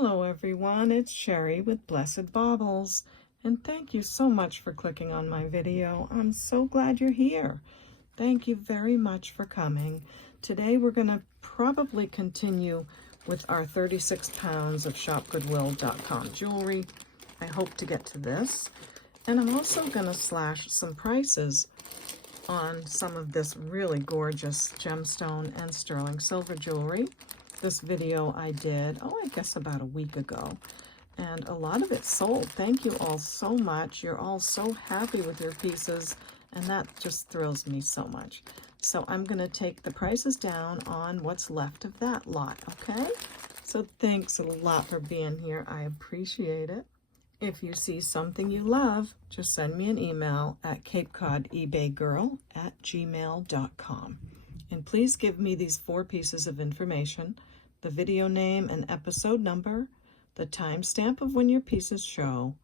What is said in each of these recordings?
Hello everyone, it's Sherry with Blessed Baubles, and thank you so much for clicking on my video. I'm so glad you're here. Thank you very much for coming. Today we're going to probably continue with our 36 pounds of ShopGoodWill.com jewelry. I hope to get to this, and I'm also going to slash some prices on some of this really gorgeous gemstone and sterling silver jewelry. This video I did, I guess about a week ago, and a lot of it sold. Thank you all so much. You're all so happy with your pieces, and that just thrills me so much. So I'm going to take the prices down on what's left of that lot, okay? So thanks a lot for being here. I appreciate it. If you see something you love, just send me an email at capecodebaygirl@gmail.com. And please give me these 4 pieces of information: the video name and episode number, the timestamp of when your pieces show,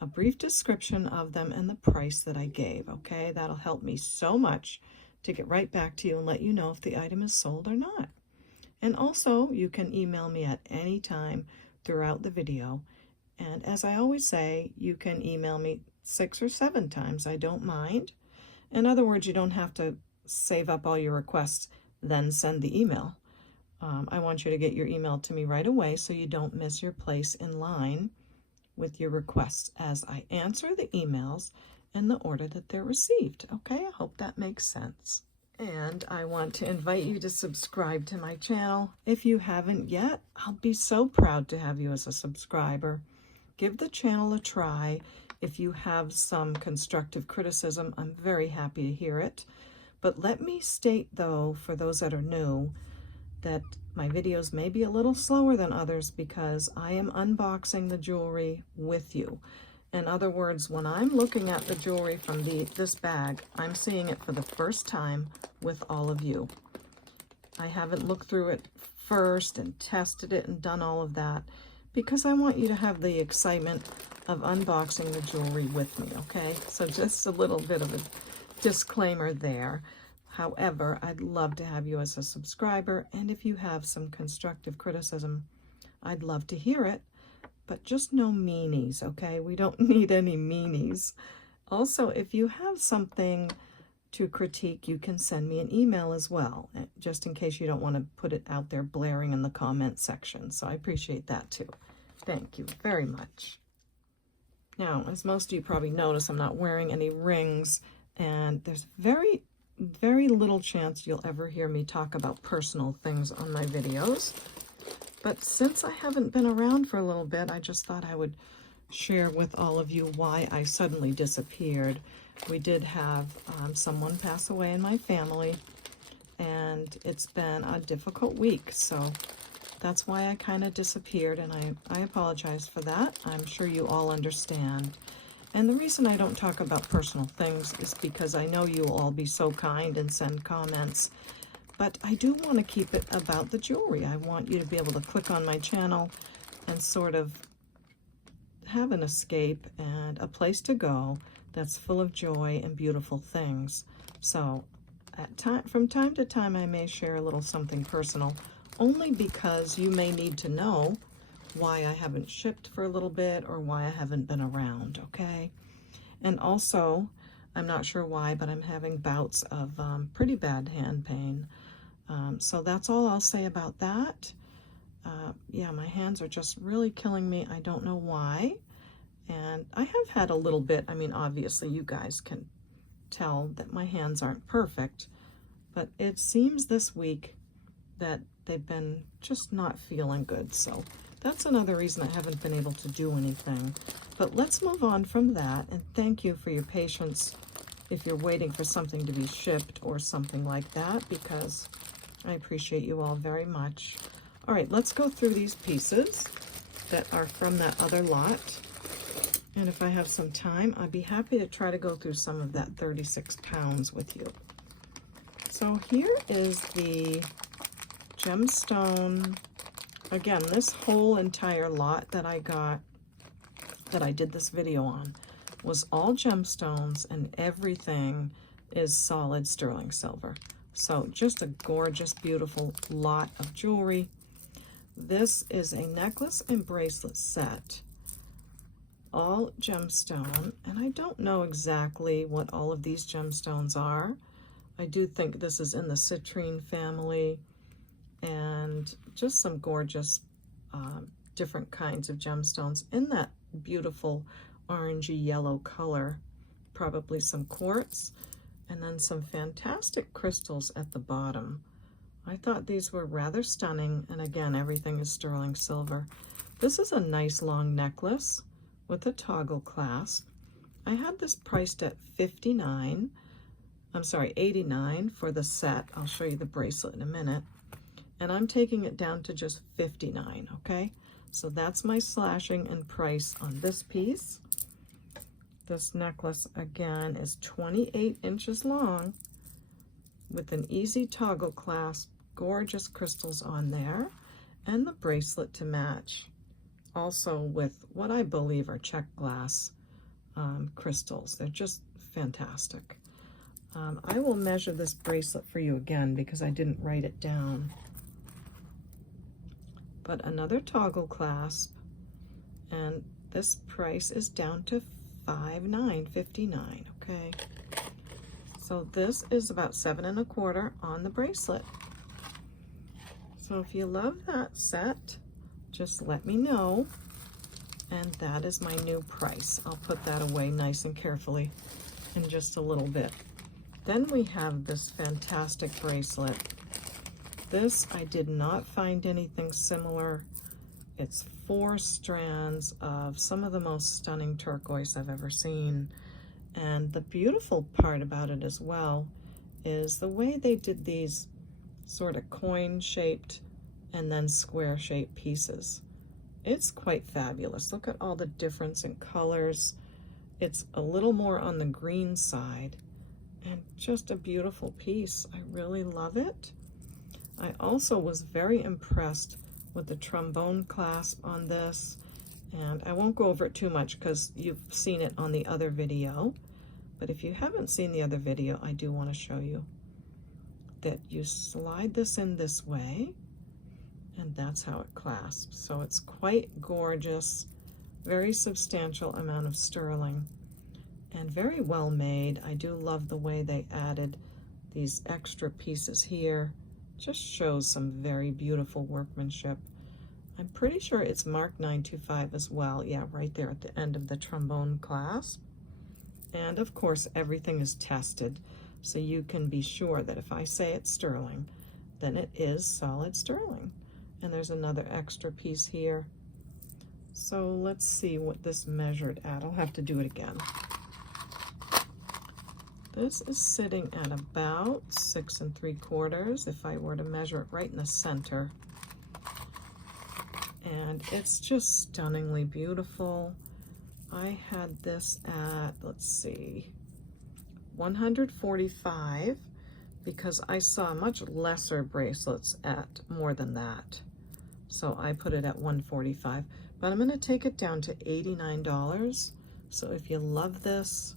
a brief description of them, and the price that I gave, okay? That'll help me so much to get right back to you and let you know if the item is sold or not. And also, you can email me at any time throughout the video. And as I always say, you can email me 6 or 7 times. I don't mind. In other words, you don't have to save up all your requests, then send the email. I want you to get your email to me right away so you don't miss your place in line with your requests as I answer the emails in the order that they're received. Okay, I hope that makes sense. And I want to invite you to subscribe to my channel. If you haven't yet, I'll be so proud to have you as a subscriber. Give the channel a try. If you have some constructive criticism, I'm very happy to hear it. But let me state, though, for those that are new, that my videos may be a little slower than others because I am unboxing the jewelry with you. In other words, when I'm looking at the jewelry from this bag, I'm seeing it for the first time with all of you. I haven't looked through it first and tested it and done all of that because I want you to have the excitement of unboxing the jewelry with me, okay? So just a little bit of a disclaimer there. However, I'd love to have you as a subscriber, and if you have some constructive criticism, I'd love to hear it, but just no meanies, okay? We don't need any meanies. Also, if you have something to critique, you can send me an email as well, just in case you don't want to put it out there blaring in the comment section. So I appreciate that too. Thank you very much. Now, as most of you probably notice, I'm not wearing any rings, and there's very little chance you'll ever hear me talk about personal things on my videos. But since I haven't been around for a little bit, I just thought I would share with all of you why I suddenly disappeared. We did have someone pass away in my family, and it's been a difficult week, so that's why I kind of disappeared, and I apologize for that. I'm sure you all understand. And the reason I don't talk about personal things is because I know you will all be so kind and send comments, but I do want to keep it about the jewelry. I want you to be able to click on my channel and sort of have an escape and a place to go that's full of joy and beautiful things. So from time to time, I may share a little something personal, only because you may need to know why I haven't shipped for a little bit or why I haven't been around, okay? And also, I'm not sure why, but I'm having bouts of pretty bad hand pain. So that's all I'll say about that. Yeah, my hands are just really killing me. I don't know why. And I have had a little bit, I mean, obviously you guys can tell that my hands aren't perfect, but it seems this week that they've been just not feeling good. So that's another reason I haven't been able to do anything. But let's move on from that, and thank you for your patience if you're waiting for something to be shipped or something like that, because I appreciate you all very much. All right, let's go through these pieces that are from that other lot. And if I have some time, I'd be happy to try to go through some of that 36 pounds with you. So here is the gemstone. Again, this whole entire lot that I got, that I did this video on, was all gemstones, and everything is solid sterling silver. So just a gorgeous, beautiful lot of jewelry. This is a necklace and bracelet set, all gemstone, and I don't know exactly what all of these gemstones are. I do think this is in the citrine family, and just some gorgeous different kinds of gemstones in that beautiful orangey yellow color, probably some quartz, and then some fantastic crystals at the bottom. I thought these were rather stunning, and again, everything is sterling silver. This is a nice long necklace with a toggle clasp. I had this priced at $89 for the set. I'll show you the bracelet in a minute. And I'm taking it down to just $59, okay? So that's my slashing and price on this piece. This necklace, again, is 28 inches long with an easy toggle clasp, gorgeous crystals on there, and the bracelet to match. Also with what I believe are check glass crystals. They're just fantastic. I will measure this bracelet for you again because I didn't write it down. But another toggle clasp, and this price is down to $59.59, okay? So this is about 7 1/4 on the bracelet. So if you love that set, just let me know. And that is my new price. I'll put that away nice and carefully in just a little bit. Then we have this fantastic bracelet. This, I did not find anything similar. It's 4 strands of some of the most stunning turquoise I've ever seen. And the beautiful part about it as well is the way they did these sort of coin-shaped and then square-shaped pieces. It's quite fabulous. Look at all the difference in colors. It's a little more on the green side, and just a beautiful piece. I really love it. I also was very impressed with the trombone clasp on this, and I won't go over it too much because you've seen it on the other video, but if you haven't seen the other video, I do want to show you that you slide this in this way, and that's how it clasps. So it's quite gorgeous, very substantial amount of sterling, and very well made. I do love the way they added these extra pieces here. Just shows some very beautiful workmanship. I'm pretty sure it's marked 925 as well. Yeah, right there at the end of the trombone clasp. And of course, everything is tested, so you can be sure that if I say it's sterling, then it is solid sterling. And there's another extra piece here. So let's see what this measured at. I'll have to do it again. This is sitting at about 6 3/4 if I were to measure it right in the center. And it's just stunningly beautiful. I had this at, let's see, 145 because I saw much lesser bracelets at more than that. So I put it at 145, but I'm going to take it down to $89. So if you love this,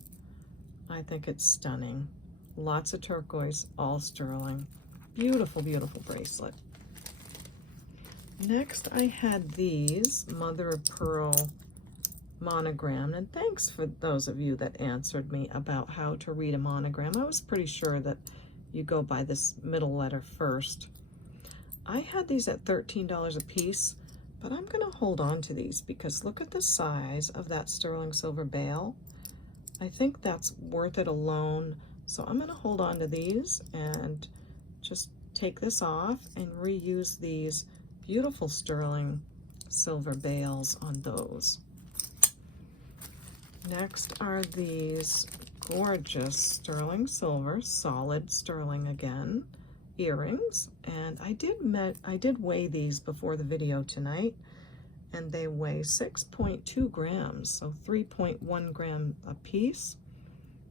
I think it's stunning. Lots of turquoise, all sterling. Beautiful, beautiful bracelet. Next, I had these mother of pearl monogram, and thanks for those of you that answered me about how to read a monogram. I was pretty sure that you go by this middle letter first. I had these at $13 a piece, but I'm going to hold on to these because look at the size of that sterling silver bail. I think that's worth it alone. So I'm going to hold on to these and just take this off and reuse these beautiful sterling silver bails on those. Next are these gorgeous sterling silver, solid sterling again, earrings. And I did weigh these before the video tonight, and they weigh 6.2 grams, so 3.1 gram a piece.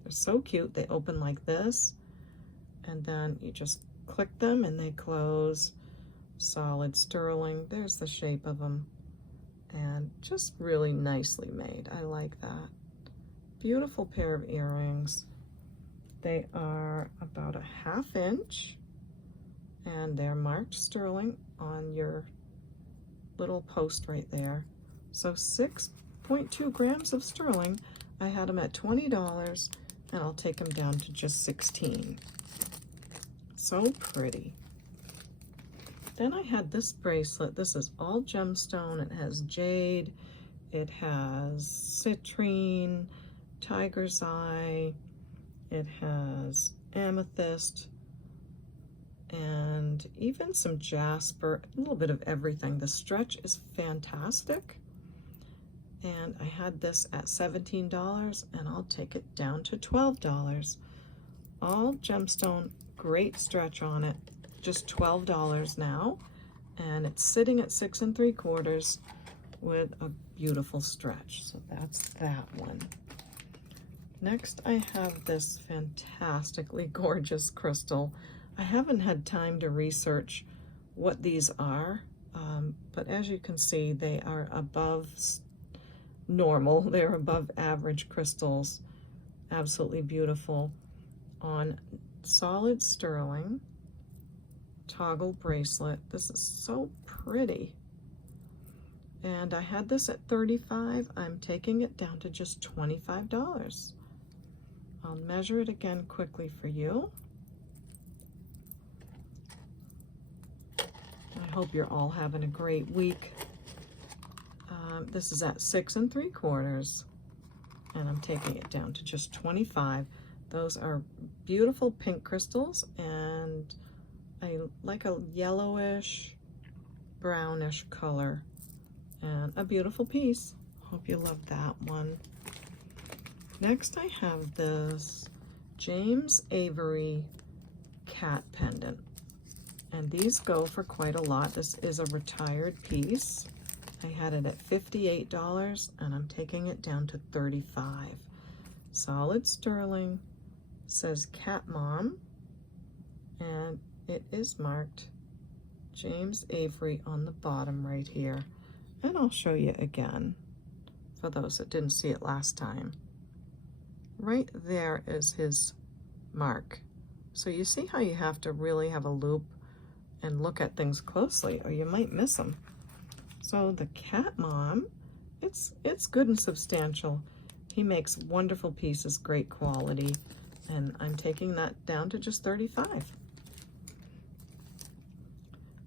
They're so cute. They open like this, and then you just click them and they close. Solid sterling. There's the shape of them, and just really nicely made. I like that. Beautiful pair of earrings. They are about a 1/2 inch, and they're marked sterling on your little post right there. So 6.2 grams of sterling. I had them at $20, and I'll take them down to just 16. So pretty. Then I had this bracelet. This is all gemstone. It has jade, it has citrine, tiger's eye, it has amethyst, and even some jasper, a little bit of everything. The stretch is fantastic. And I had this at $17, and I'll take it down to $12. All gemstone, great stretch on it, just $12 now. And it's sitting at 6 3/4 with a beautiful stretch. So that's that one. Next, I have this fantastically gorgeous crystal. I haven't had time to research what these are, but as you can see, they are above normal. They're above average crystals. Absolutely beautiful. On solid sterling toggle bracelet. This is so pretty. And I had this at $35. I'm taking it down to just $25. I'll measure it again quickly for you. I hope you're all having a great week. This is at 6 3/4, and I'm taking it down to just $25. Those are beautiful pink crystals, and I like a yellowish, brownish color, and a beautiful piece. Hope you love that one. Next, I have this James Avery cat pendant, and these go for quite a lot. This is a retired piece. I had it at $58, and I'm taking it down to $35. Solid sterling, says Cat Mom, and it is marked James Avery on the bottom right here. And I'll show you again for those that didn't see it last time. Right there is his mark. So you see how you have to really have a loop and look at things closely, or you might miss them. So the Cat Mom, it's good and substantial. He makes wonderful pieces, great quality, and I'm taking that down to just $35.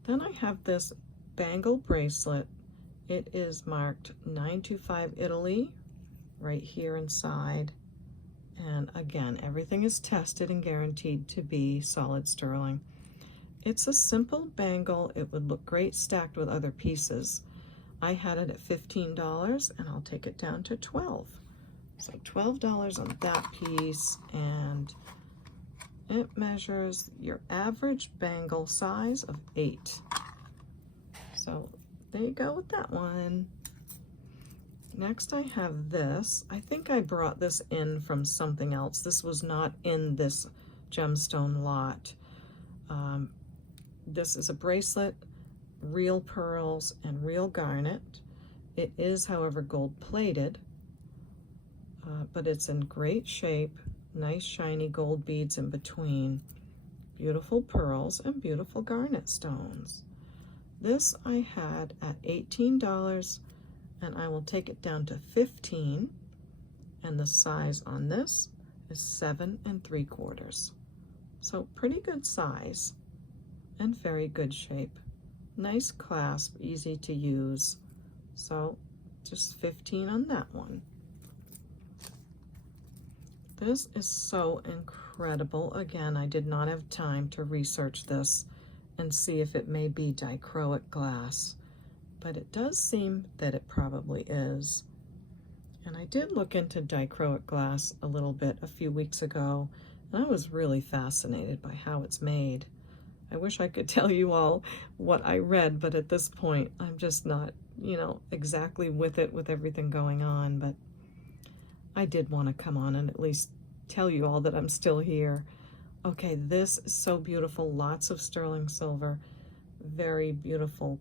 Then I have this bangle bracelet. It is marked 925 Italy right here inside. And again, everything is tested and guaranteed to be solid sterling. It's a simple bangle. It would look great stacked with other pieces. I had it at $15, and I'll take it down to $12. So $12 on that piece, and it measures your average bangle size of 8. So there you go with that one. Next, I have this. I think I brought this in from something else. This was not in this gemstone lot. This is a bracelet, real pearls and real garnet. It is, however, gold plated, but it's in great shape. Nice shiny gold beads in between. Beautiful pearls and beautiful garnet stones. This I had at $18, and I will take it down to $15, and the size on this is 7 3/4. So pretty good size and very good shape. Nice clasp, easy to use. So just 15 on that one. This is so incredible. Again, I did not have time to research this and see if it may be dichroic glass, but it does seem that it probably is. And I did look into dichroic glass a little bit a few weeks ago, and I was really fascinated by how it's made. I wish I could tell you all what I read, but at this point, I'm just not, exactly with it with everything going on, but I did want to come on and at least tell you all that I'm still here. Okay, this is so beautiful. Lots of sterling silver. Very beautiful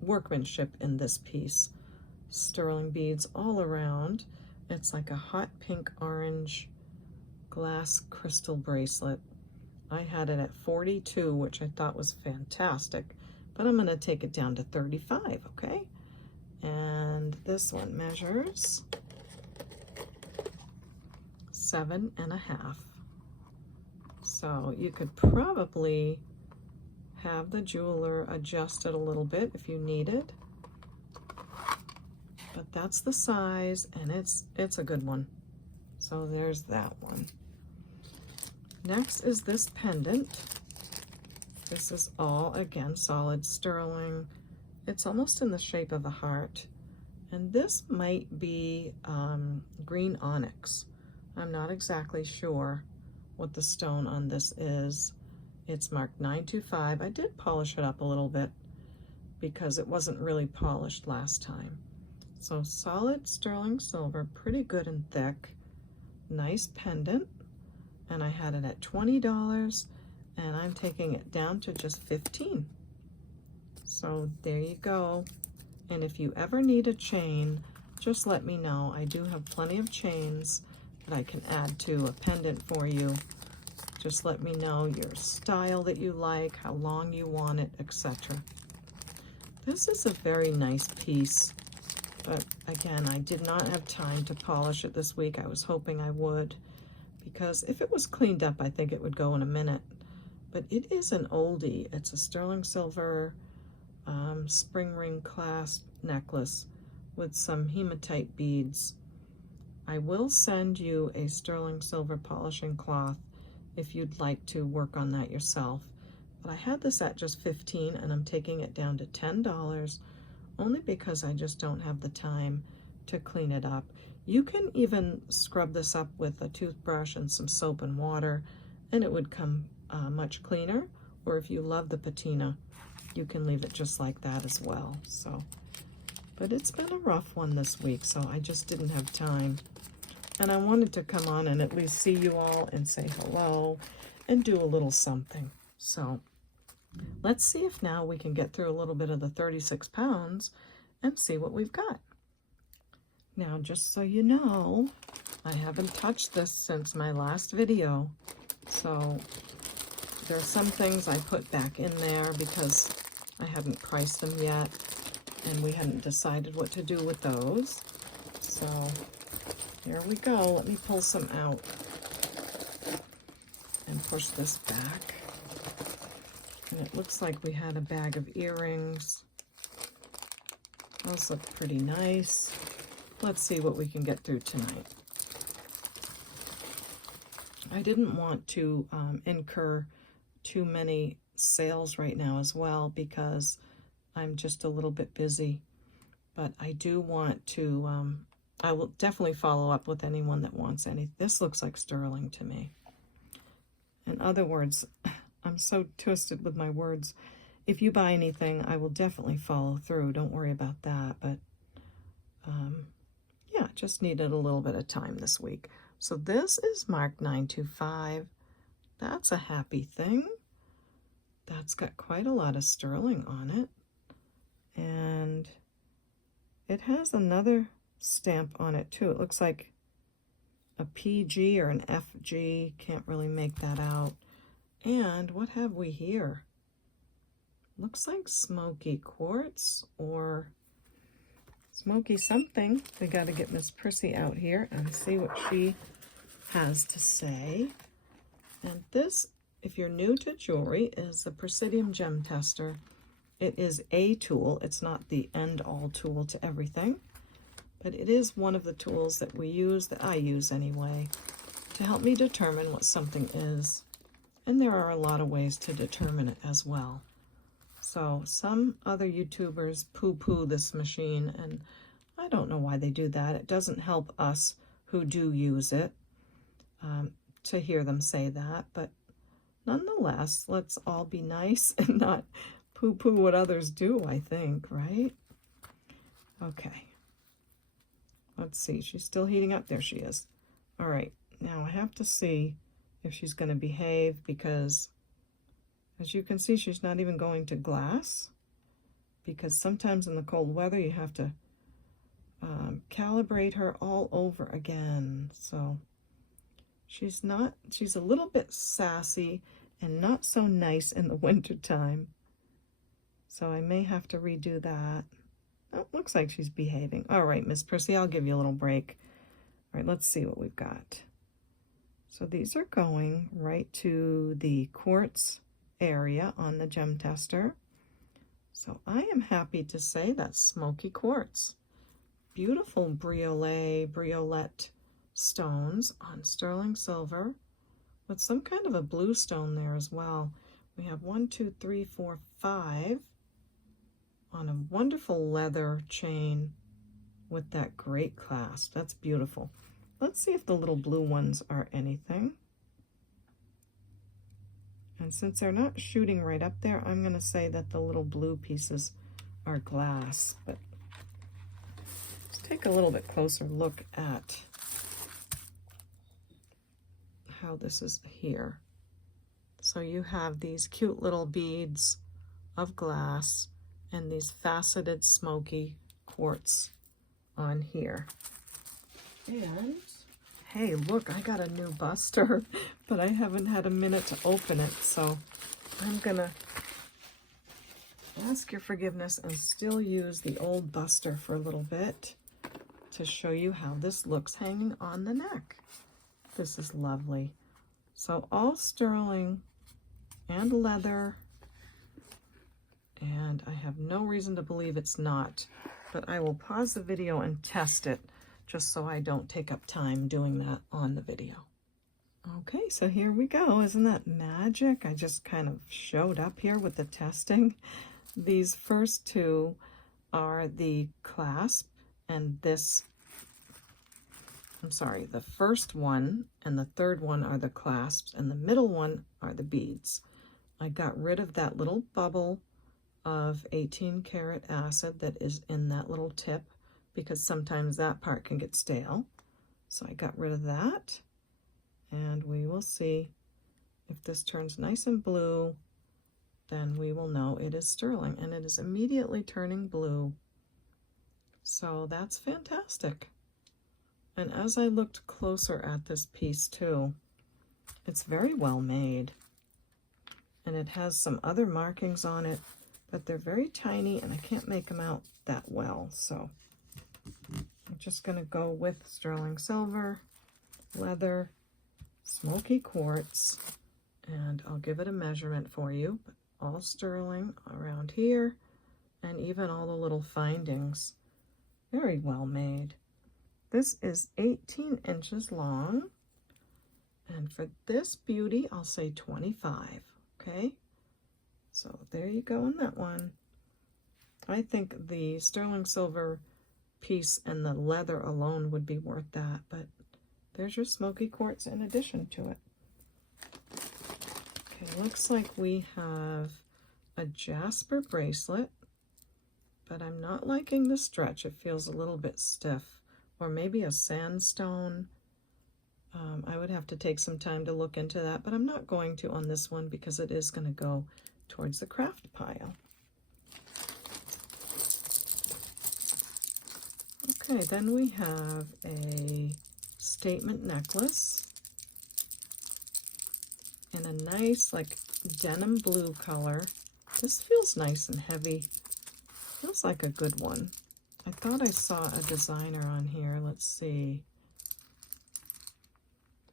workmanship in this piece. Sterling beads all around. It's like a hot pink orange glass crystal bracelet. I had it at $42, which I thought was fantastic, but I'm going to take it down to 35, okay? And this one measures 7.5. So you could probably have the jeweler adjust it a little bit if you needed. But that's the size, and it's a good one. So there's that one. Next is this pendant. This is all, again, solid sterling. It's almost in the shape of a heart. And this might be green onyx. I'm not exactly sure what the stone on this is. It's marked 925. I did polish it up a little bit because it wasn't really polished last time. So solid sterling silver, pretty good and thick. Nice pendant. And I had it at $20, and I'm taking it down to just 15. So there you go. And if you ever need a chain, just let me know. I do have plenty of chains that I can add to a pendant for you. Just let me know your style that you like, how long you want it, etc. This is a very nice piece, but again, I did not have time to polish it this week. I was hoping I would, because if it was cleaned up, I think it would go in a minute. But it is an oldie. It's a sterling silver spring ring clasp necklace with some hematite beads. I will send you a sterling silver polishing cloth if you'd like to work on that yourself. But I had this at just 15, and I'm taking it down to $10, only because I just don't have the time to clean it up. You can even scrub this up with a toothbrush and some soap and water, and it would come much cleaner. Or if you love the patina, you can leave it just like that as well. So, but it's been a rough one this week, so I just didn't have time. And I wanted to come on and at least see you all and say hello and do a little something. So let's see if now we can get through a little bit of the 36 pounds and see what we've got. Now, just so you know, I haven't touched this since my last video. So there are some things I put back in there because I hadn't priced them yet, and we hadn't decided what to do with those. So here we go. Let me pull some out and push this back. And it looks like we had a bag of earrings. Those look pretty nice. Let's see what we can get through tonight. I didn't want to incur too many sales right now as well because I'm just a little bit busy. But I do want to, I will definitely follow up with anyone that wants any. This looks like sterling to me. In other words, I'm so twisted with my words. If you buy anything, I will definitely follow through. Don't worry about that. But yeah, just needed a little bit of time this week. So this is marked 925. That's a happy thing. That's got quite a lot of sterling on it. And it has another stamp on it too. It looks like a PG or an FG. Can't really make that out. And what have we here? Looks like smoky quartz or smoky something. We got to get Miss Prissy out here and see what she has to say. And this, if you're new to jewelry, is the Presidium Gem Tester. It is a tool. It's not the end-all tool to everything, but it is one of the tools that we use, that I use anyway, to help me determine what something is. And there are a lot of ways to determine it as well. So some other YouTubers poo-poo this machine, and I don't know why they do that. It doesn't help us who do use it to hear them say that, but nonetheless, let's all be nice and not poo-poo what others do, I think, right? Okay. Let's see. She's still heating up. There she is. All right. Now I have to see if she's going to behave because, as you can see, she's not even going to glass, because sometimes in the cold weather you have to calibrate her all over again. So she's a little bit sassy and not so nice in the winter time. So I may have to redo that. Oh, looks like she's behaving. All right, Miss Prissy, I'll give you a little break. All right, let's see what we've got. So these are going right to the quartz area on the gem tester. So I am happy to say that's smoky quartz. Beautiful briolette stones on sterling silver with some kind of a blue stone there as well. We have 1, 2, 3, 4, 5 on a wonderful leather chain with that great clasp. That's beautiful. Let's see if the little blue ones are anything. And since they're not shooting right up there, I'm going to say that the little blue pieces are glass. But let's take a little bit closer look at how this is here. So you have these cute little beads of glass and these faceted smoky quartz on here. And hey, look, I got a new buster, but I haven't had a minute to open it, so I'm gonna ask your forgiveness and still use the old buster for a little bit to show you how this looks hanging on the neck. This is lovely. So all sterling and leather, and I have no reason to believe it's not, but I will pause the video and test it just so I don't take up time doing that on the video. Okay, so here we go. Isn't that magic? I just kind of showed up here with the testing. These first two are the clasp, and this, I'm sorry, the first one and the third one are the clasps, and the middle one are the beads. I got rid of that little bubble of 18 karat acid that is in that little tip, because sometimes that part can get stale. So I got rid of that, and we will see if this turns nice and blue, then we will know it is sterling, and it is immediately turning blue. So that's fantastic. And as I looked closer at this piece too, it's very well made, and it has some other markings on it, but they're very tiny and I can't make them out that well. So I'm just going to go with sterling silver, leather, smoky quartz, and I'll give it a measurement for you. All sterling around here, and even all the little findings. Very well made. This is 18 inches long, and for this beauty, I'll say 25, okay? So there you go on that one. I think the sterling silver piece and the leather alone would be worth that, but there's your smoky quartz in addition to it. Okay, looks like we have a jasper bracelet, but I'm not liking the stretch. It feels a little bit stiff. Or maybe a sandstone. I would have to take some time to look into that, but I'm not going to on this one because it is going to go towards the craft pile. Okay, then we have a statement necklace in a nice like denim blue color. This feels nice and heavy. Feels like a good one. I thought I saw a designer on here. Let's see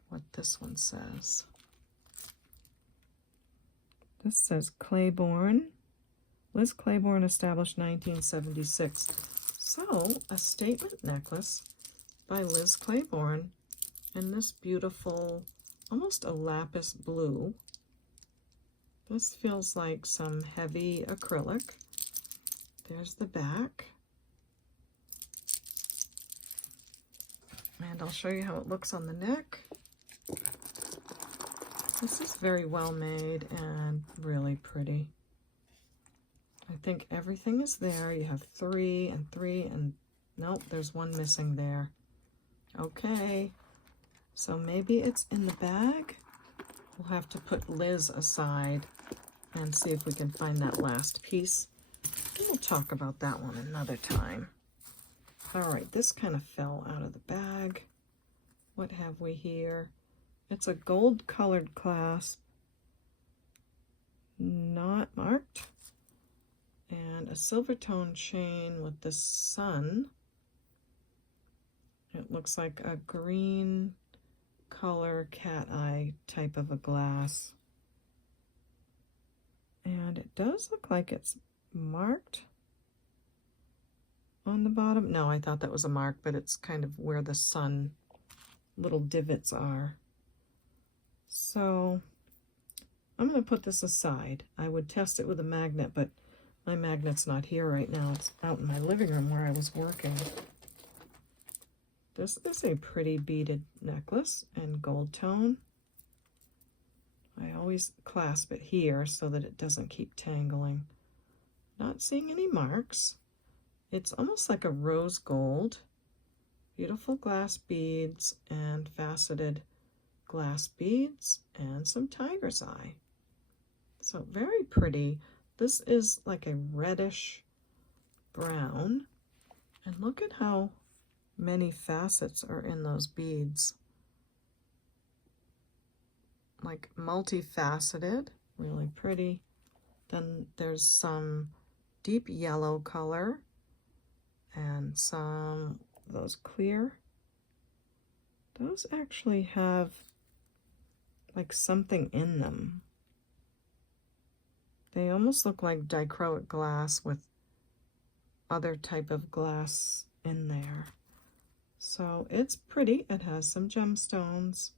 what this one says. This says Claiborne. Liz Claiborne, established 1976. So, a statement necklace by Liz Claiborne in this beautiful, almost a lapis blue. This feels like some heavy acrylic. There's the back. And I'll show you how it looks on the neck. This is very well made and really pretty. I think everything is there. You have 3 and 3 and nope, there's one missing there. Okay, so maybe it's in the bag. We'll have to put Liz aside and see if we can find that last piece. And we'll talk about that one another time. All right, this kind of fell out of the bag. What have we here? It's a gold colored clasp, not marked. and a silver tone chain with the sun. It looks like a green color cat eye type of a glass. And it does look like it's marked on the bottom. No, I thought that was a mark, but it's kind of where the sun little divots are. So I'm going to put this aside. I would test it with a magnet, but my magnet's not here right now. It's out in my living room where I was working. This is a pretty beaded necklace in gold tone. I always clasp it here so that it doesn't keep tangling. Not seeing any marks. It's almost like a rose gold. Beautiful glass beads and faceted glass beads and some tiger's eye. So very pretty. This is like a reddish brown. And look at how many facets are in those beads. Like multifaceted, really pretty. Then there's some deep yellow color and some of those clear. Those actually have like something in them. They almost look like dichroic glass with other type of glass in there. So it's pretty. It has some gemstones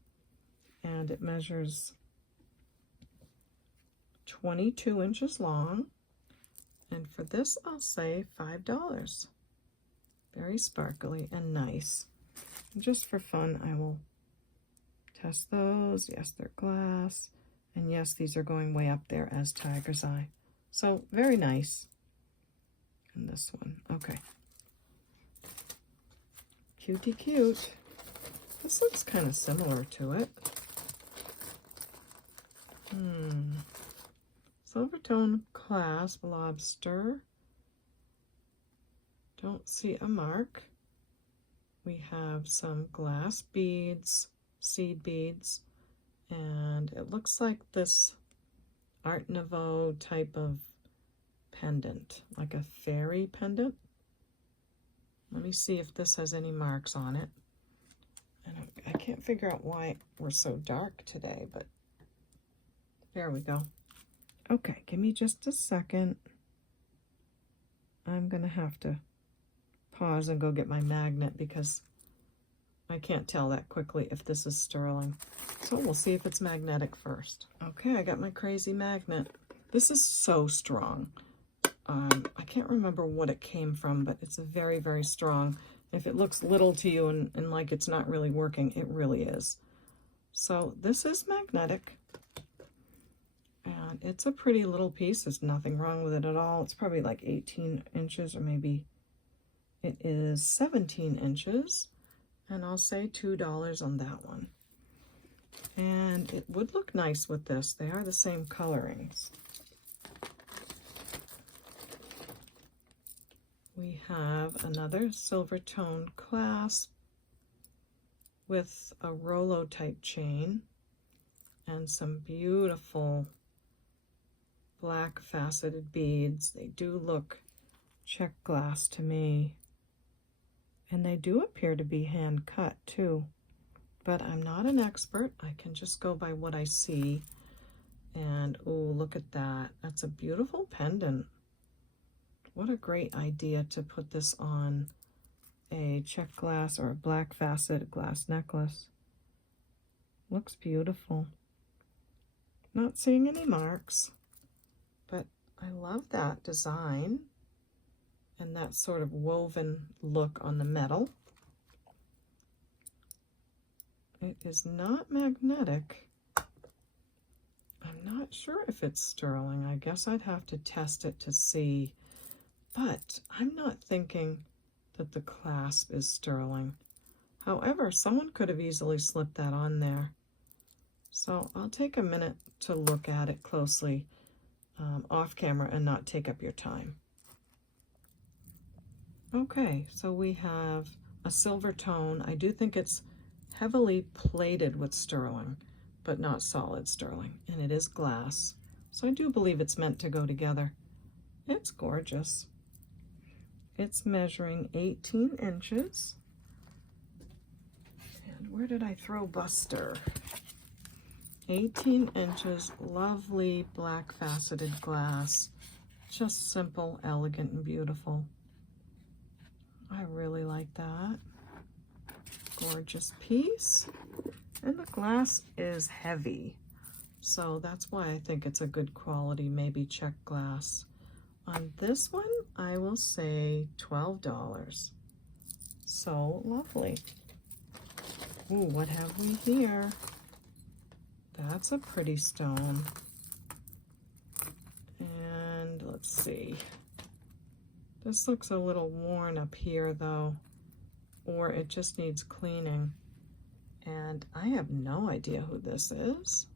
and it measures 22 inches long. And for this, I'll say $5. Very sparkly and nice. And just for fun, I will test those. Yes, they're glass. And yes, these are going way up there as tiger's eye. So very nice. And this one, okay. Cutie cute. This looks kind of similar to it. Silver tone clasp lobster. Don't see a mark. We have some glass beads, seed beads, and it looks like this Art Nouveau type of pendant, like a fairy pendant. Let me see if this has any marks on it. And I can't figure out why we're so dark today, but there we go. Okay, give me just a second. I'm gonna have to pause and go get my magnet because I can't tell that quickly if this is sterling. So we'll see if it's magnetic first. Okay, I got my crazy magnet. This is so strong. I can't remember what it came from, but it's very, very strong. If it looks little to you and like it's not really working, it really is. So this is magnetic. And it's a pretty little piece. There's nothing wrong with it at all. It's probably like 18 inches or maybe it is 17 inches. And I'll say $2 on that one. And it would look nice with this. They are the same colorings. We have another silver tone clasp with a Rollo type chain and some beautiful black faceted beads. They do look check glass to me. And they do appear to be hand cut too. But I'm not an expert. I can just go by what I see. And oh, look at that. That's a beautiful pendant. What a great idea to put this on a check glass or a black faceted glass necklace. Looks beautiful. Not seeing any marks, but I love that design and that sort of woven look on the metal. It is not magnetic. I'm not sure if it's sterling. I guess I'd have to test it to see. But I'm not thinking that the clasp is sterling. However, someone could have easily slipped that on there. So I'll take a minute to look at it closely off camera and not take up your time. Okay, so we have a silver tone. I do think it's heavily plated with sterling, but not solid sterling, and it is glass. So I do believe it's meant to go together. It's gorgeous. It's measuring 18 inches. And where did I throw Buster? 18 inches, lovely black faceted glass. Just simple, elegant, and beautiful. I really like that. Gorgeous piece. And the glass is heavy, so that's why I think it's a good quality, maybe check glass. On this one, I will say $12. So lovely. Ooh, what have we here? That's a pretty stone. And let's see. This looks a little worn up here though, or it just needs cleaning. And I have no idea who this is.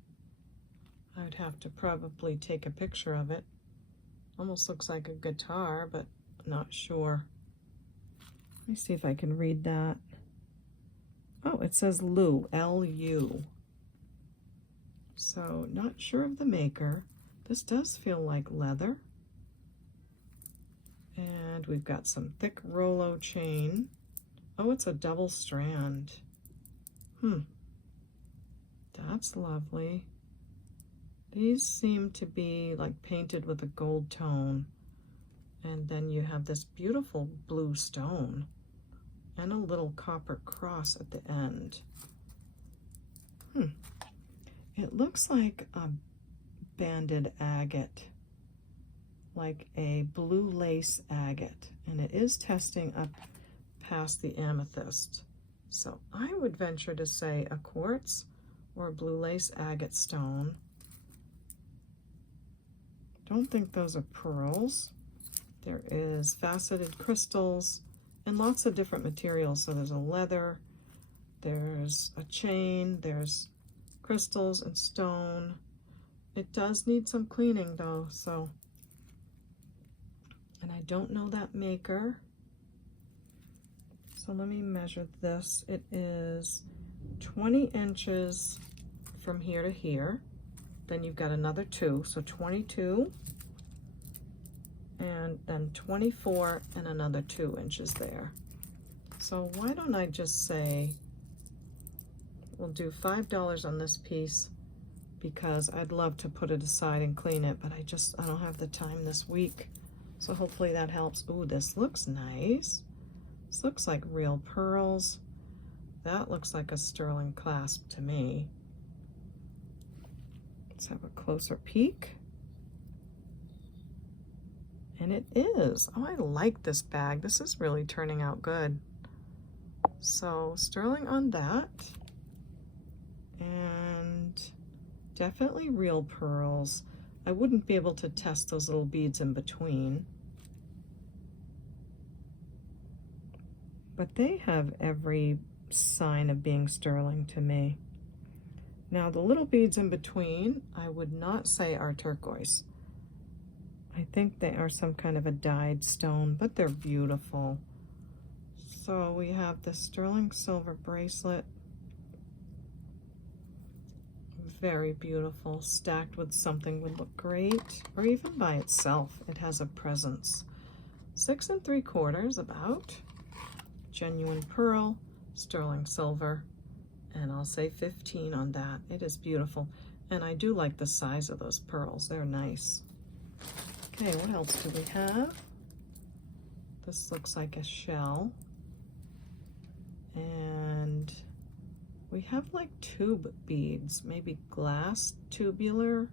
I would have to probably take a picture of it. Almost looks like a guitar, but not sure. Let me see if I can read that. Oh, it says Lu, L-U. So, not sure of the maker. This does feel like leather. And we've got some thick Rolo chain. Oh, it's a double strand. That's lovely. These seem to be like painted with a gold tone. And then you have this beautiful blue stone and a little copper cross at the end. It looks like a banded agate, like a blue lace agate, and it is testing up past the amethyst. So I would venture to say a quartz or a blue lace agate stone. Don't think those are pearls. There is faceted crystals and lots of different materials. So there's a leather, there's a chain, there's crystals and stone. It does need some cleaning though, so. And I don't know that maker. So let me measure this. It is 20 inches from here to here. Then you've got another 2, so 22. And then 24 and another 2 inches there. So why don't I just say, we'll do $5 on this piece because I'd love to put it aside and clean it, but I don't have the time this week. So hopefully that helps. Ooh, this looks nice. This looks like real pearls. That looks like a sterling clasp to me. Let's have a closer peek. And it is. Oh, I like this bag. This is really turning out good. So sterling on that. And definitely real pearls. I wouldn't be able to test those little beads in between. But they have every sign of being sterling to me. Now the little beads in between, I would not say are turquoise. I think they are some kind of a dyed stone, but they're beautiful. So we have the sterling silver bracelet. Very beautiful, stacked with something would look great, or even by itself, it has a presence. 6 3/4 about, genuine pearl, sterling silver, and I'll say 15 on that. It is beautiful, and I do like the size of those pearls, they're nice. Okay, what else do we have? This looks like a shell, and we have like tube beads, maybe glass tubular.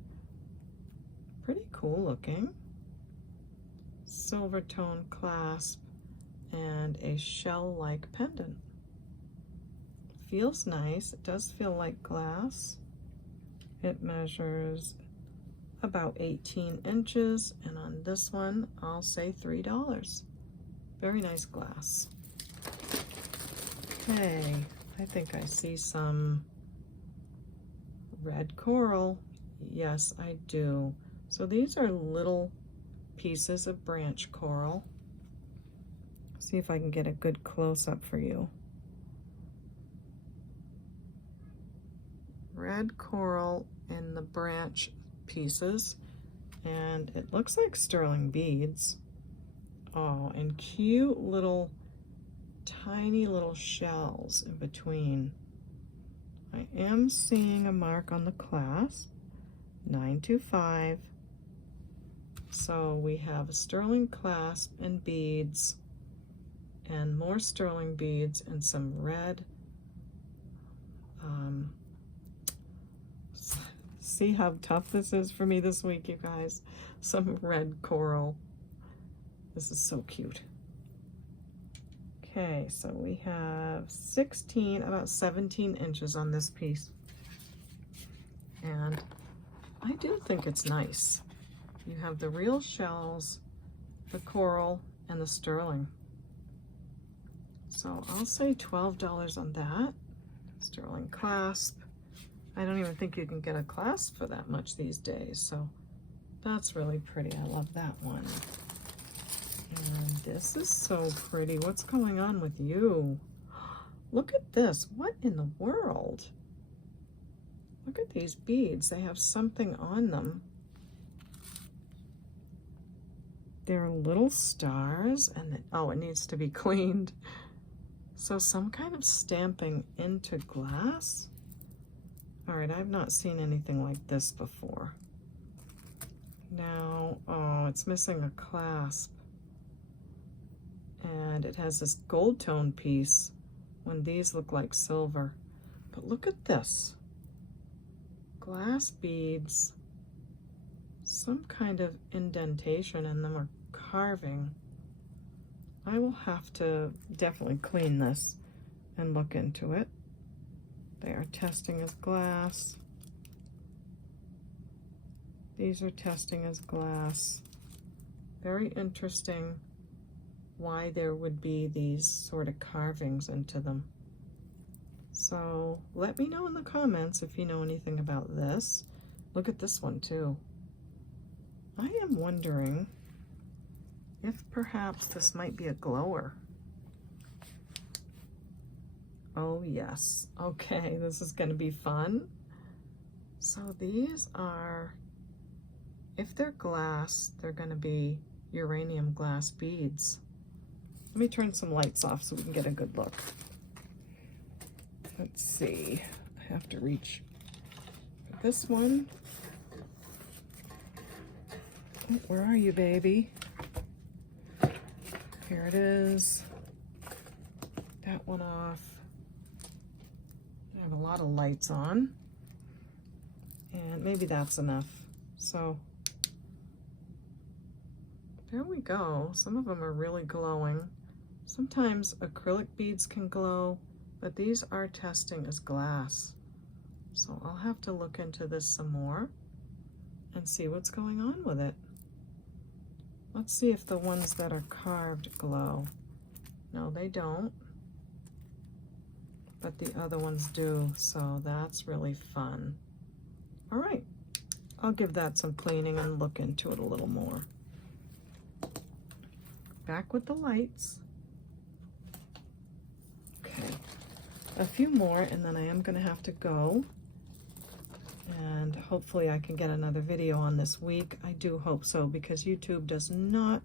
Pretty cool looking. Silver tone clasp and a shell-like pendant. Feels nice. It does feel like glass. It measures about 18 inches, and on this one, I'll say $3. Very nice glass. Okay. I think I see some red coral. Yes, I do. So these are little pieces of branch coral. See if I can get a good close-up for you. Red coral in the branch pieces. And it looks like sterling beads. Oh, and cute little, tiny little shells in between. I am seeing a mark on the clasp, 925. So we have a sterling clasp and beads, and more sterling beads, and some red. See how tough this is for me this week, you guys? Some red coral. This is so cute. Okay, so we have 16, about 17 inches on this piece. And I do think it's nice. You have the real shells, the coral, and the sterling. So I'll say $12 on that. Sterling clasp. I don't even think you can get a clasp for that much these days, so that's really pretty. I love that one. And this is so pretty. What's going on with you? Look at this. What in the world? Look at these beads. They have something on them. They're little stars, and oh, it needs to be cleaned. So some kind of stamping into glass. All right, I've not seen anything like this before. Now, oh, it's missing a clasp. And it has this gold tone piece when these look like silver. But look at this. Glass beads, some kind of indentation in them or carving. I will have to definitely clean this and look into it. They are testing as glass. These are testing as glass. Very interesting why there would be these sort of carvings into them. So let me know in the comments if you know anything about this. Look at this one too. I am wondering if perhaps this might be a glower. Oh yes, okay, this is gonna be fun. So these are, if they're glass, they're gonna be uranium glass beads. Let me turn some lights off so we can get a good look. Let's see, I have to reach for this one. Oh, where are you, baby? Here it is. That one off. I have a lot of lights on, and maybe that's enough. So there we go. Some of them are really glowing. Sometimes acrylic beads can glow, but these are testing as glass. So I'll have to look into this some more and see what's going on with it. Let's see if the ones that are carved glow. No, they don't. But the other ones do, so that's really fun. All right, I'll give that some cleaning and look into it a little more. Back with the lights. Okay, a few more and then I am gonna have to go. And hopefully I can get another video on this week. I do hope so, because YouTube does not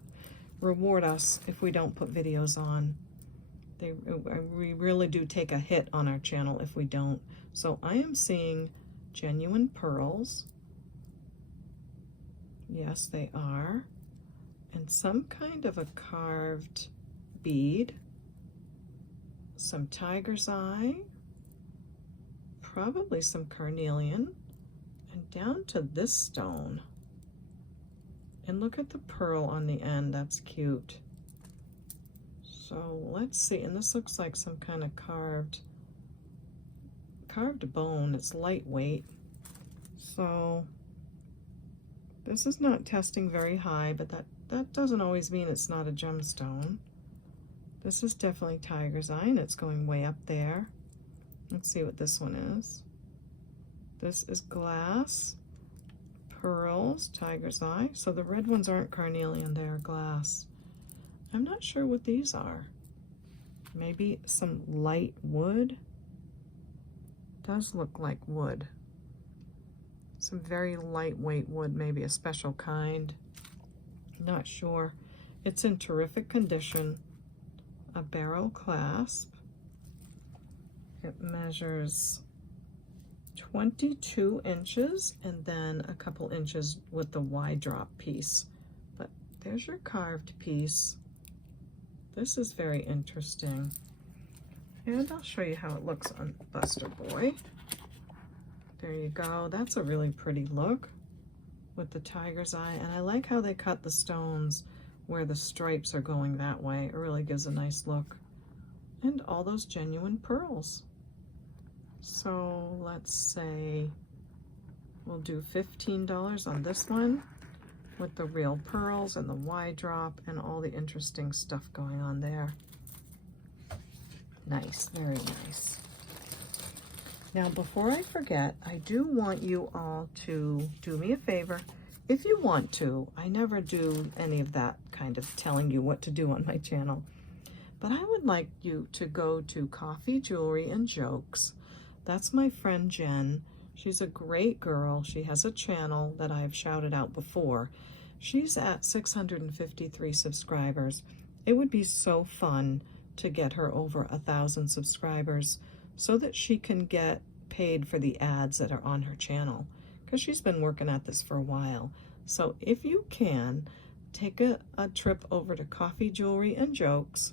reward us if we don't put videos on. We really do take a hit on our channel if we don't. So I am seeing genuine pearls. Yes, they are. And some kind of a carved bead. Some tiger's eye. Probably some carnelian. And down to this stone. And look at the pearl on the end. That's cute. So let's see, and this looks like some kind of carved bone. It's lightweight. So this is not testing very high, but that doesn't always mean it's not a gemstone. This is definitely tiger's eye, and it's going way up there. Let's see what this one is. This is glass, pearls, tiger's eye. So the red ones aren't carnelian, they're glass. I'm not sure what these are. Maybe some light wood. Does look like wood. Some very lightweight wood, maybe a special kind. Not sure. It's in terrific condition. A barrel clasp. It measures 22 inches and then a couple inches with the wide drop piece. But there's your carved piece. This is very interesting. And I'll show you how it looks on Buster Boy. There you go. That's a really pretty look with the tiger's eye. And I like how they cut the stones where the stripes are going that way. It really gives a nice look. And all those genuine pearls. So let's say we'll do $15 on this one with the real pearls and the wide drop and all the interesting stuff going on there. Nice, very nice. Now, before I forget, I do want you all to do me a favor. If you want to, I never do any of that kind of telling you what to do on my channel, but I would like you to go to Coffee, Jewelry, and Jokes. That's my friend Jen. She's a great girl. She has a channel that I've shouted out before. She's at 653 subscribers. It would be so fun to get her over 1,000 subscribers so that she can get paid for the ads that are on her channel, because she's been working at this for a while. So if you can, take a trip over to Coffee, Jewelry, and Jokes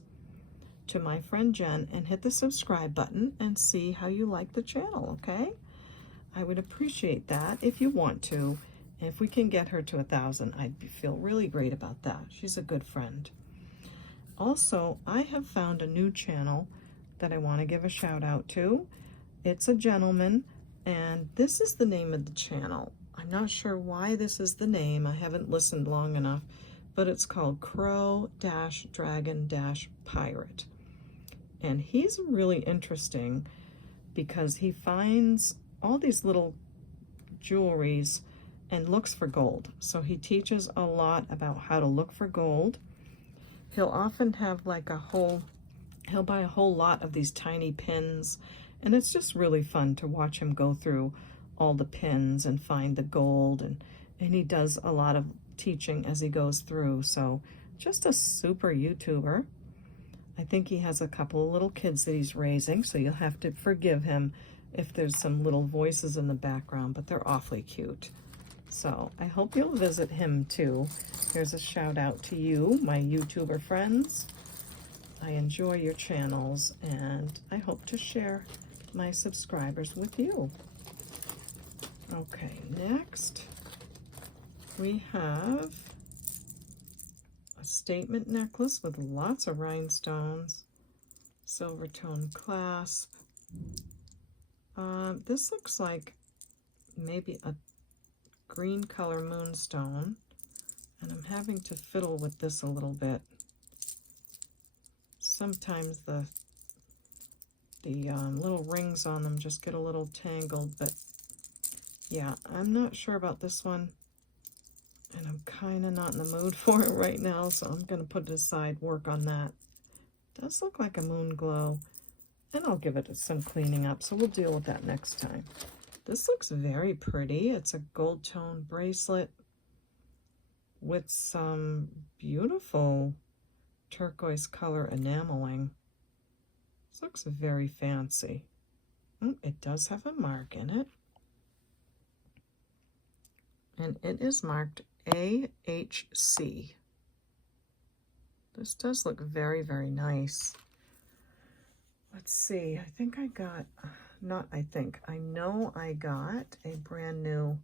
to my friend Jen and hit the subscribe button and see how you like the channel, okay? I would appreciate that if you want to. If we can get her to 1,000, I'd feel really great about that. She's a good friend. Also, I have found a new channel that I want to give a shout out to. It's a gentleman, and this is the name of the channel. I'm not sure why this is the name. I haven't listened long enough, but it's called Crow-Dragon-Pirate. And he's really interesting because he finds all these little jewelries and looks for gold. So he teaches a lot about how to look for gold. He'll often have like he'll buy a whole lot of these tiny pins, and it's just really fun to watch him go through all the pins and find the gold, and he does a lot of teaching as he goes through. So just a super YouTuber. I think he has a couple of little kids that he's raising, so you'll have to forgive him if there's some little voices in the background, but they're awfully cute. So I hope you'll visit him too. Here's a shout out to you, my YouTuber friends. I enjoy your channels, and I hope to share my subscribers with you. Okay, next we have a statement necklace with lots of rhinestones, silver tone clasp. This looks like maybe a green color moonstone, and I'm having to fiddle with this a little bit. Sometimes the little rings on them just get a little tangled, but yeah, I'm not sure about this one, and I'm kind of not in the mood for it right now, so I'm going to put it aside, work on that. It does look like a moon glow, and I'll give it some cleaning up, so we'll deal with that next time. This looks very pretty. It's a gold tone bracelet with some beautiful turquoise color enameling. This looks very fancy. Oh, it does have a mark in it. And it is marked AHC. This does look very, very nice. Let's see, I think I got, I know I got a brand new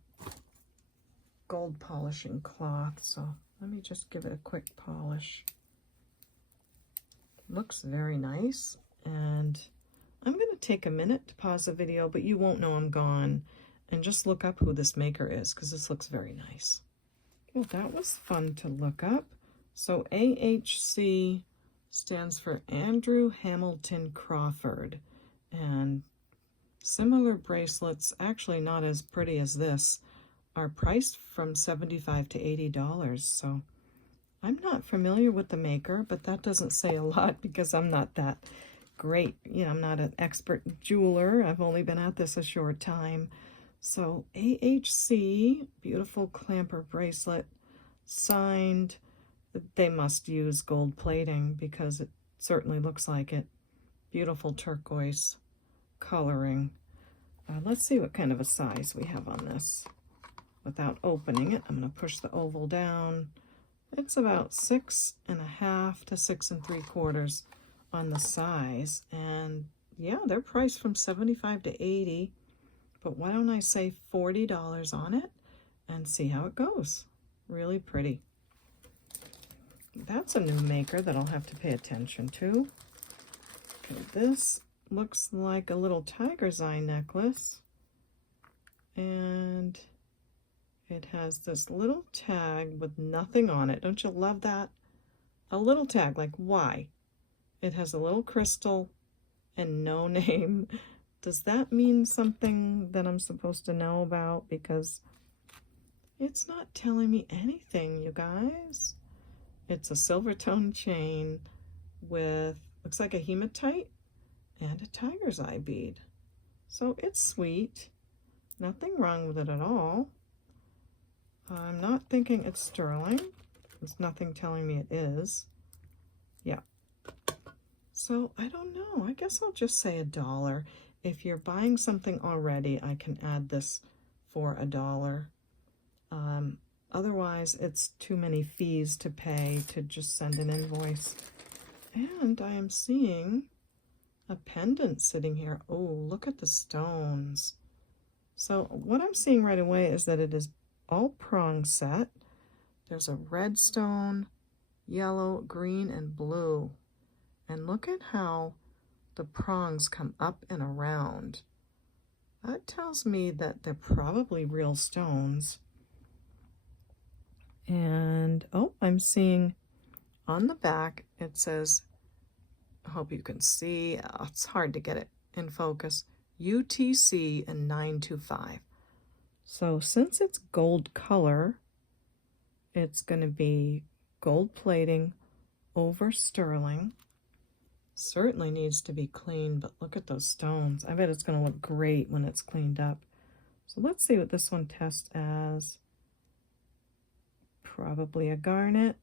gold polishing cloth, so let me just give it a quick polish. Looks very nice, and I'm going to take a minute to pause the video, but you won't know I'm gone, and just look up who this maker is, because this looks very nice. Well, that was fun to look up. So AHC stands for Andrew Hamilton Crawford, and similar bracelets, actually not as pretty as this, are priced from $75 to $80. So I'm not familiar with the maker, but that doesn't say a lot because I'm not that great. You know, I'm not an expert jeweler. I've only been at this a short time. So AHC, beautiful clamper bracelet, signed. They must use gold plating because it certainly looks like it. Beautiful turquoise coloring. Let's see what kind of a size we have on this. Without opening it, I'm going to push the oval down. It's about 6.5 to 6 3/4 on the size. And yeah, they're priced from $75 to $80. But why don't I say $40 on it and see how it goes? Really pretty. That's a new maker that I'll have to pay attention to. Okay, this looks like a little tiger's eye necklace. And it has this little tag with nothing on it. Don't you love that? A little tag, like why? It has a little crystal and no name. Does that mean something that I'm supposed to know about? Because it's not telling me anything, you guys. It's a silver tone chain with, looks like a hematite and a tiger's eye bead. So it's sweet. Nothing wrong with it at all. I'm not thinking it's sterling. There's nothing telling me it is. Yeah. So I don't know. I guess I'll just say $1. If you're buying something already, I can add this for $1. Otherwise, it's too many fees to pay to just send an invoice. And I am seeing a pendant sitting here. Oh, look at the stones. So what I'm seeing right away is that it is all prong set. There's a red stone, yellow, green, and blue. And look at how the prongs come up and around. That tells me that they're probably real stones. And oh, I'm seeing on the back it says, I hope you can see, it's hard to get it in focus, UTC and 925. So since it's gold color, it's going to be gold plating over sterling. Certainly needs to be cleaned, but look at those stones. I bet it's going to look great when it's cleaned up. So let's see what this one tests as. Probably a garnet.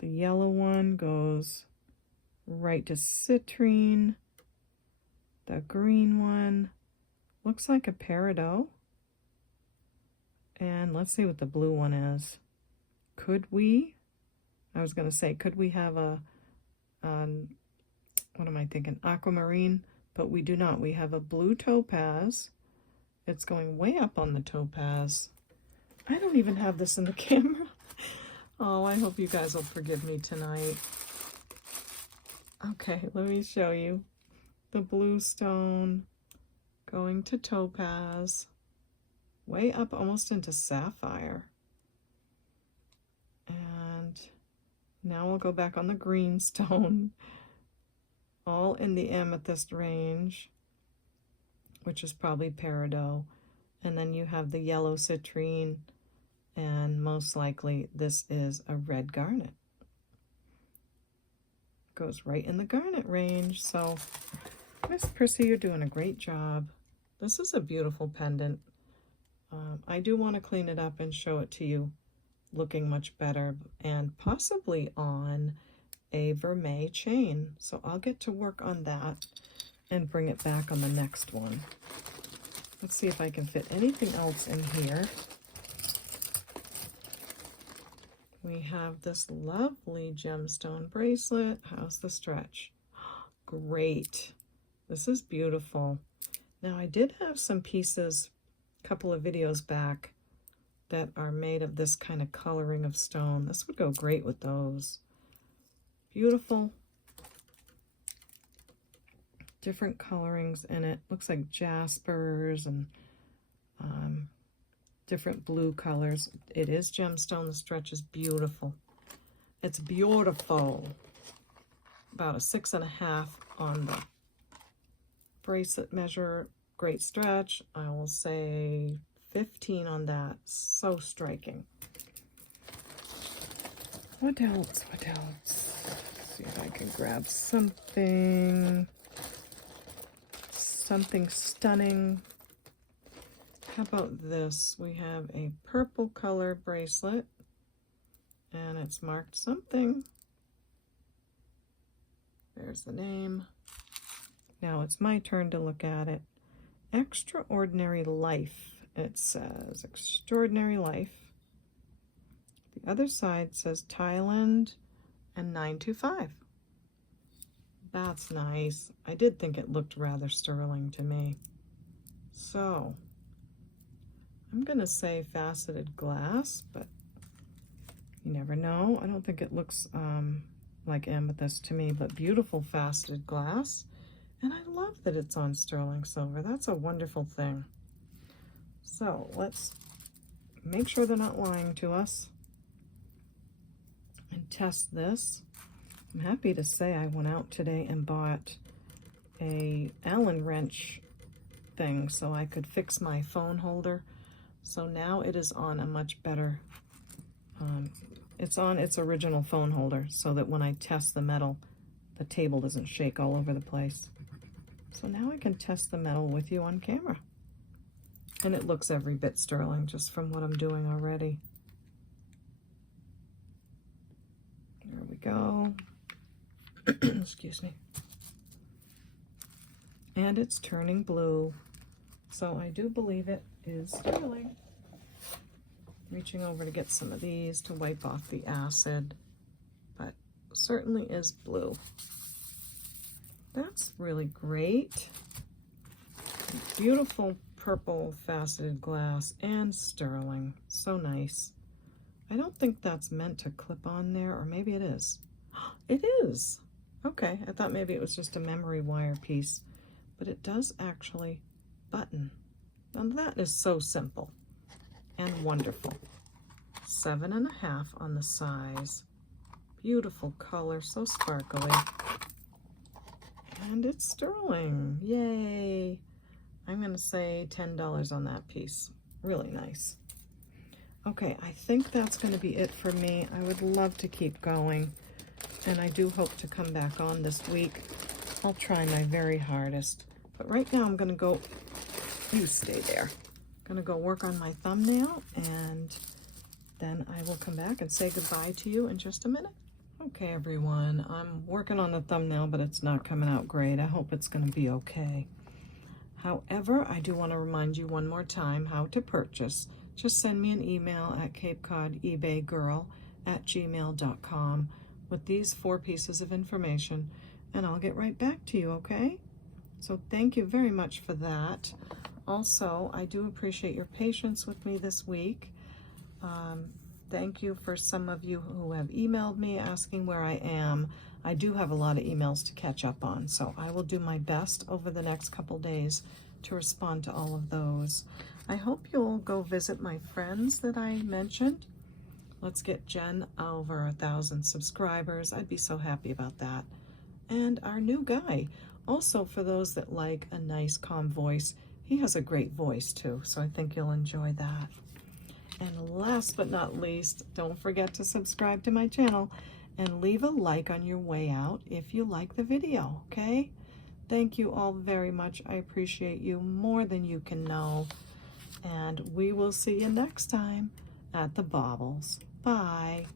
The yellow one goes right to citrine. The green one looks like a peridot. And let's see what the blue one is. Could we? I was going to say, could we have a, what am I thinking? Aquamarine, but we do not. We have a blue topaz. It's going way up on the topaz. I don't even have this in the camera. Oh, I hope you guys will forgive me tonight. Okay, let me show you. The blue stone going to topaz, way up almost into sapphire. And now we'll go back on the green stone, all in the amethyst range, which is probably peridot. And then you have the yellow citrine, and most likely this is a red garnet. Goes right in the garnet range. So Miss Prissy, you're doing a great job. This is a beautiful pendant. I do want to clean it up and show it to you looking much better, and possibly on a vermeil chain. So I'll get to work on that and bring it back on the next one. Let's see if I can fit anything else in here. We have this lovely gemstone bracelet. How's the stretch? Great. This is beautiful. Now I did have some pieces a couple of videos back that are made of this kind of coloring of stone. This would go great with those. Beautiful. Different colorings in it. Looks like jaspers and different blue colors. It is gemstone. The stretch is beautiful. It's beautiful. About a 6.5 on the bracelet measure. Great stretch. I will say 15 on that. So striking. What else? What else? Let's see if I can grab something stunning. how about this? We have a purple color bracelet, and it's marked something. There's the name. Now it's my turn to look at it. Extraordinary Life, it says. Extraordinary Life. The other side says Thailand and 925. That's nice. I did think it looked rather sterling to me. So, I'm going to say faceted glass, but you never know. I don't think it looks like amethyst to me, but beautiful faceted glass. And I love that it's on sterling silver. That's a wonderful thing. So, let's make sure they're not lying to us and test this. I'm happy to say I went out today and bought a Allen wrench thing so I could fix my phone holder. So now it is on a much better, it's on its original phone holder so that when I test the metal, the table doesn't shake all over the place. So now I can test the metal with you on camera. And it looks every bit sterling just from what I'm doing already. There we go. Excuse me. And it's turning blue. So I do believe it is sterling. Reaching over to get some of these to wipe off the acid, but certainly is blue. That's really great. Beautiful purple faceted glass and sterling. So nice. I don't think that's meant to clip on there, or maybe it is. It is. Okay, I thought maybe it was just a memory wire piece, but it does actually button. And that is so simple and wonderful. 7.5 on the size. Beautiful color, so sparkly. And it's sterling. Yay! I'm going to say $10 on that piece. Really nice. Okay, I think that's going to be it for me. I would love to keep going, and I do hope to come back on this week. I'll try my very hardest. But right now I'm going to go, you stay there. I'm going to go work on my thumbnail, and then I will come back and say goodbye to you in just a minute. Okay, everyone, I'm working on the thumbnail, but it's not coming out great. I hope it's going to be okay. However, I do want to remind you one more time how to purchase. Just send me an email at capecod.ebaygirl@gmail.com with these 4 pieces of information, and I'll get right back to you, okay? So thank you very much for that. Also, I do appreciate your patience with me this week. Thank you for some of you who have emailed me asking where I am. I do have a lot of emails to catch up on, so I will do my best over the next couple days to respond to all of those. I hope you'll go visit my friends that I mentioned. Let's get Jen over 1,000 subscribers. I'd be so happy about that. And our new guy. Also, for those that like a nice, calm voice, he has a great voice too, so I think you'll enjoy that. And last but not least, don't forget to subscribe to my channel and leave a like on your way out if you like the video, okay? Thank you all very much. I appreciate you more than you can know. And we will see you next time at the Baubles. Bye.